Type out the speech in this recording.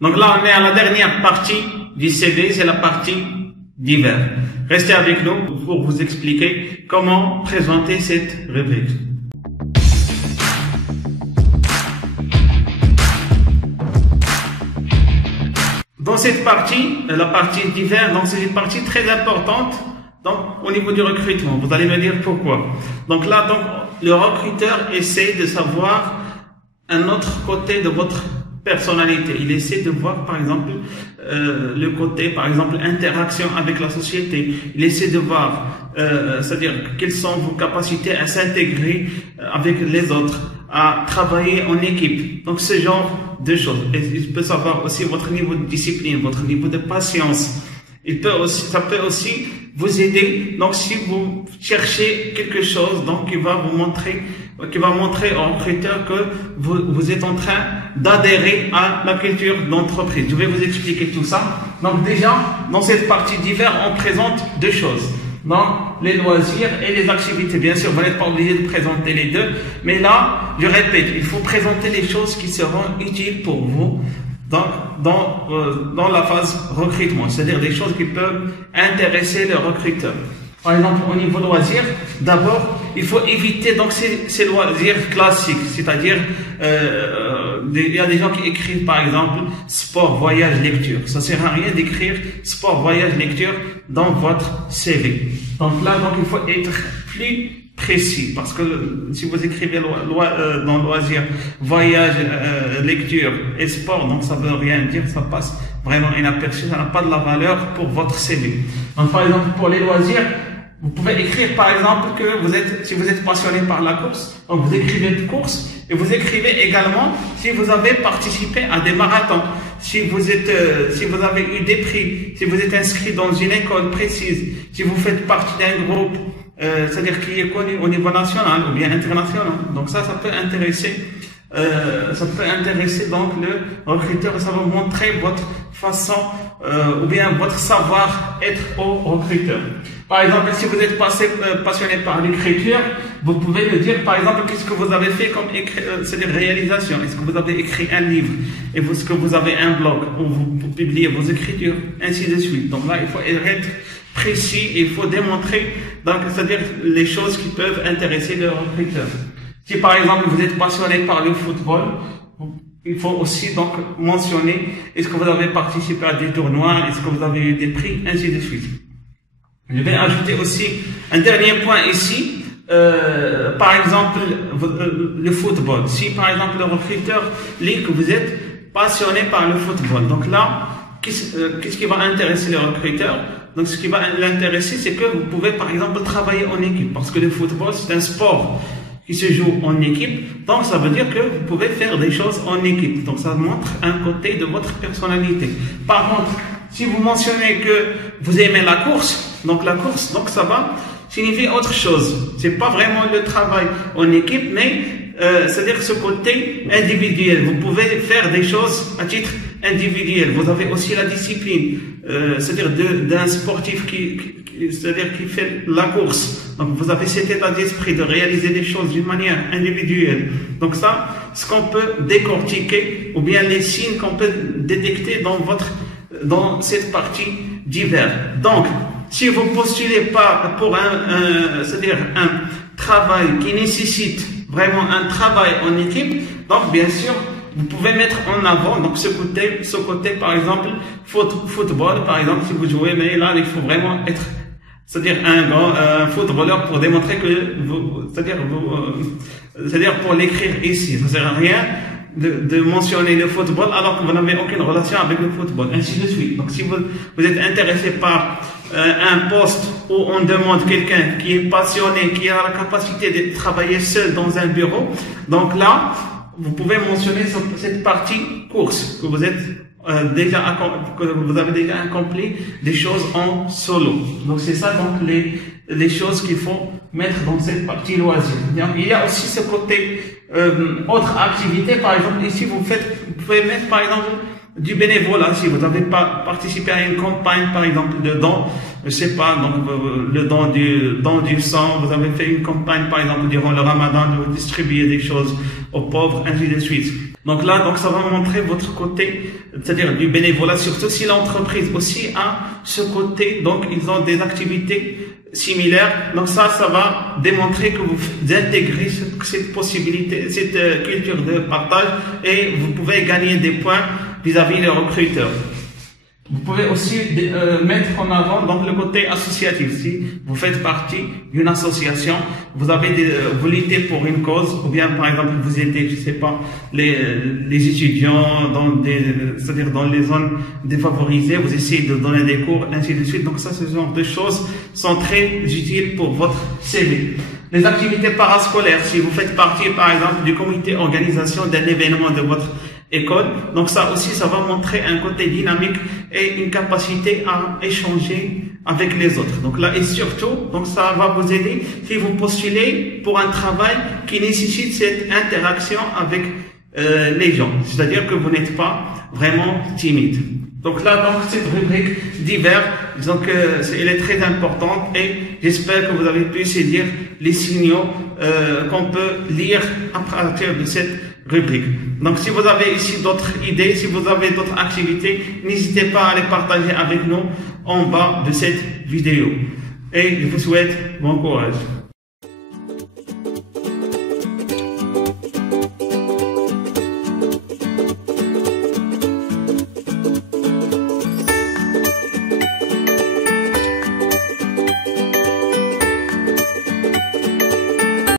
Donc là, on est à la dernière partie du CV, c'est la partie divers. Restez avec nous pour vous expliquer comment présenter cette rubrique. Dans cette partie, la partie divers, donc c'est une partie très importante donc, au niveau du recrutement. Vous allez me dire pourquoi. Donc là, le recruteur essaie de savoir un autre côté de votre personnalité. Il essaie de voir, par exemple, le côté, par exemple, interaction avec la société. Il essaie de voir, c'est-à-dire quelles sont vos capacités à s'intégrer avec les autres, à travailler en équipe. Donc, ce genre de choses. Et il peut savoir aussi votre niveau de discipline, votre niveau de patience. Ça peut aussi vous aider. Donc, si vous cherchez quelque chose, donc, qui va montrer au recruteur que vous êtes en train d'adhérer à la culture d'entreprise. Je vais vous expliquer tout ça. Donc, déjà, dans cette partie divers, on présente deux choses. Dans les loisirs et les activités. Bien sûr, vous n'êtes pas obligé de présenter les deux. Mais là, je répète, il faut présenter les choses qui seront utiles pour vous dans la phase recrutement, c'est-à-dire des choses qui peuvent intéresser le recruteur. Par exemple, au niveau loisirs, d'abord, il faut éviter donc ces loisirs classiques, c'est-à-dire il y a des gens qui écrivent par exemple sport, voyage, lecture. Ça sert à rien d'écrire sport, voyage, lecture dans votre CV. Donc là, il faut être plus précis, parce que si vous écrivez dans loisirs, voyage, lecture et sport, donc ça veut rien dire, ça passe vraiment inaperçu, ça n'a pas de la valeur pour votre CV. Donc par exemple, pour les loisirs, vous pouvez écrire par exemple que si vous êtes passionné par la course, donc vous écrivez de course et vous écrivez également si vous avez participé à des marathons, si vous avez eu des prix, si vous êtes inscrit dans une école précise, si vous faites partie d'un groupe, c'est-à-dire qui est connu au niveau national ou bien international. Donc ça peut intéresser donc le recruteur, ça va montrer votre façon ou bien votre savoir-être au recruteur. Par exemple, si vous êtes passionné par l'écriture, vous pouvez me dire, par exemple, qu'est-ce que vous avez fait comme c'est-à-dire réalisation. Est-ce que vous avez écrit un livre? Et est-ce que vous avez un blog où vous publiez vos écritures? Ainsi de suite. Donc là, il faut être précis et il faut démontrer, donc, c'est-à-dire les choses qui peuvent intéresser le recruteur. Si par exemple vous êtes passionné par le football, il faut aussi donc mentionner est-ce que vous avez participé à des tournois, est-ce que vous avez eu des prix, ainsi de suite. Je vais ajouter aussi un dernier point ici, par exemple le football. Si par exemple le recruteur lit que vous êtes passionné par le football, donc là, qu'est-ce qui va intéresser le recruteur? Donc ce qui va l'intéresser, c'est que vous pouvez par exemple travailler en équipe, parce que le football c'est un sport qui se joue en équipe, donc ça veut dire que vous pouvez faire des choses en équipe. Donc ça montre un côté de votre personnalité. Par contre, si vous mentionnez que vous aimez la course, donc ça va signifier autre chose. C'est pas vraiment le travail en équipe, mais c'est-à-dire ce côté individuel. Vous pouvez faire des choses à titre individuel. Vous avez aussi la discipline, c'est-à-dire d'un sportif c'est-à-dire qui fait la course. Donc vous avez cet état d'esprit de réaliser des choses d'une manière individuelle. Donc ça, ce qu'on peut décortiquer, ou bien les signes qu'on peut détecter dans cette partie divers. Donc, si vous postulez pas pour c'est-à-dire un travail qui nécessite vraiment un travail en équipe, donc bien sûr, vous pouvez mettre en avant donc ce côté par exemple football, par exemple si vous jouez, mais là il faut vraiment être, c'est-à-dire un footballeur pour démontrer que c'est-à-dire pour l'écrire ici, ça sert à rien de mentionner le football alors que vous n'avez aucune relation avec le football, ainsi de suite. Donc si vous êtes intéressé par un poste où on demande quelqu'un qui est passionné, qui a la capacité de travailler seul dans un bureau, donc là vous pouvez mentionner cette partie course que vous êtes que vous avez déjà accompli des choses en solo. Donc c'est ça donc les choses qu'il faut mettre dans cette partie loisir. Il y a aussi ce côté autre activité, par exemple ici vous pouvez mettre par exemple du bénévolat. Si vous avez participé à une campagne par exemple de dons, je sais pas, donc le don du sang, vous avez fait une campagne par exemple durant le Ramadan de vous distribuer des choses aux pauvres, ainsi de suite. Donc là, donc ça va montrer votre côté, c'est-à-dire du bénévolat, surtout si l'entreprise aussi a ce côté, donc ils ont des activités similaires. Donc ça va démontrer que vous intégrez cette possibilité, cette culture de partage, et vous pouvez gagner des points vis-à-vis des recruteurs. Vous pouvez aussi mettre en avant donc le côté associatif. Si vous faites partie d'une association, vous avez vous luttez pour une cause, ou bien par exemple vous aidez, je sais pas, les étudiants c'est-à-dire dans les zones défavorisées, vous essayez de donner des cours, ainsi de suite. Donc ça, ce genre de choses sont très utiles pour votre CV. Les activités parascolaires, si vous faites partie par exemple du comité organisation d'un événement de votre école, donc ça aussi, ça va montrer un côté dynamique et une capacité à échanger avec les autres. Donc là, et surtout, donc ça va vous aider si vous postulez pour un travail qui nécessite cette interaction avec les gens, c'est-à-dire que vous n'êtes pas vraiment timide. Donc là, donc cette rubrique divers, donc elle est très importante, et j'espère que vous avez pu saisir les signaux qu'on peut lire à partir de cette rubrique. Donc si vous avez ici d'autres idées, si vous avez d'autres activités, n'hésitez pas à les partager avec nous en bas de cette vidéo. Et je vous souhaite bon courage.